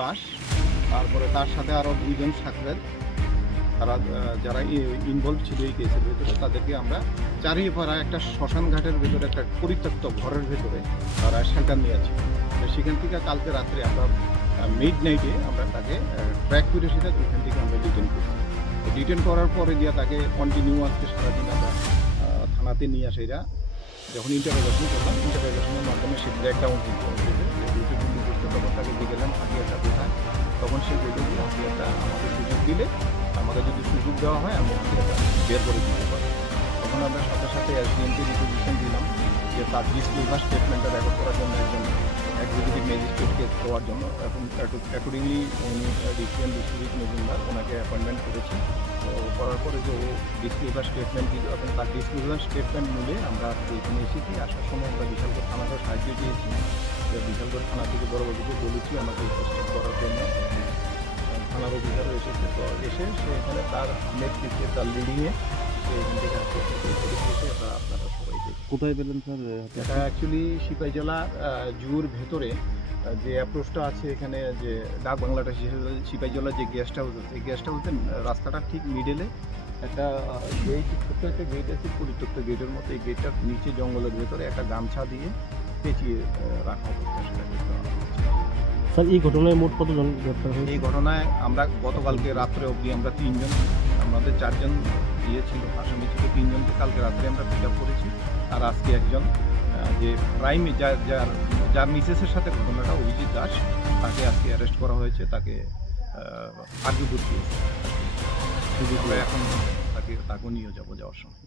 দাস। তারপরে তার সাথে আরও দুইজন সাকরেদ তারা যারা ইনভলভ ছিল এই কেসের ভেতরে, তাদেরকে আমরা চারিয়ে পাড়া একটা শ্মশান ঘাটের ভেতরে, একটা পরিত্যক্ত ঘরের ভেতরে তারা শেল্টার নিয়েছে সেখান থেকে কালকে রাত্রে আমরা মিড নাইটে আমরা তাকে ট্র্যাক করে সেটা এখান থেকে আমরা ডিটেন করছি। ডিটেন করার পরে দিয়ে তাকে কন্টিনিউ আজকে সারাদিন আমরা থানাতে নিয়ে আসে যখন ইন্টারোগেশন করলাম ইন্টারোগেশনের মাধ্যমে সে ব্রেকডাউন কিন্তু তখন তাকে গেলাম হাতিয়ারটা কোথায়? তখন সে বলল যে হাতিয়ারটা আমাকে সুযোগ দিলে, আমাকে যদি সুযোগ দেওয়া হয়, আমি হাতিয়ারটা বের করে দিতে পারি তখন আমরা সাথে সাথে এসডিএমকে রিপোজিশন দিলাম যে তার ডিসক্লোজার স্টেটমেন্টটা রেকর্ড করার জন্য একজন এক্সিকিউটিভ ম্যাজিস্ট্রেটকে দেওয়ার জন্য। এখন অ্যাকর্ডিংলি উনি ডিসিএম ডিস্ট্রিক্ট মজুমদার ওনাকে অ্যাপয়েন্টমেন্ট করেছি। তো করার পরে যে ও ডিসক্লোজার স্টেটমেন্ট দিল, এবং তার ডিসক্লোজার স্টেটমেন্ট মিলে আমরা এখানে এসেছি। আসার সময় আমরা বিশালগড় থানাকে সাহায্য দিয়েছি বিশালগড় থানা থেকে বড়বাবুকে বলেছি আমাকে উপস্থিত করার জন্য। থানার অফিসারও এসেছে। তো এসে সে এখানে তার নেতৃত্বে, তার লিডিংয়ে সে এখান থেকে আজকে কোথায় পেলেন স্যার? এটা অ্যাকচুয়ালি সিপাহী জেলা জুর ভেতরে যে অ্যাপ্রোচটা আছে এখানে যে ডাক বাংলাটা সিপাহী জেলার যে গেস্ট হাউস আছে এই গেস্ট হাউসের রাস্তাটা ঠিক মিডলে একটা গেট ছোট্ট একটা গেট আছে পরিত্যক্ত গেটের মতো এই গেটটার নিচে জঙ্গলের ভেতরে একটা গামছা দিয়ে পেঁচিয়ে রাখা অবস্থা সেটা। স্যার এই ঘটনায় মোট কতজন গ্রেপ্তার হয়েছে? এই ঘটনায় আমরা গতকালকে রাত্রে অবধি আমরা তিনজন আমাদের চারজন ইয়ে ছিল আসামি ছিল তিনজনকে কালকে রাত্রে আমরা পিক আপ করেছি। আর আজকে একজন যে প্রাইম যার যার যার মিসেসের সাথে ঘটনাটা, অভিজিৎ দাস, তাকে আজকে অ্যারেস্ট করা হয়েছে, তাকে আর্যপুর দিয়েছে এখন তাকে তাকেও নিয়ে যাব যাওয়ার সময়।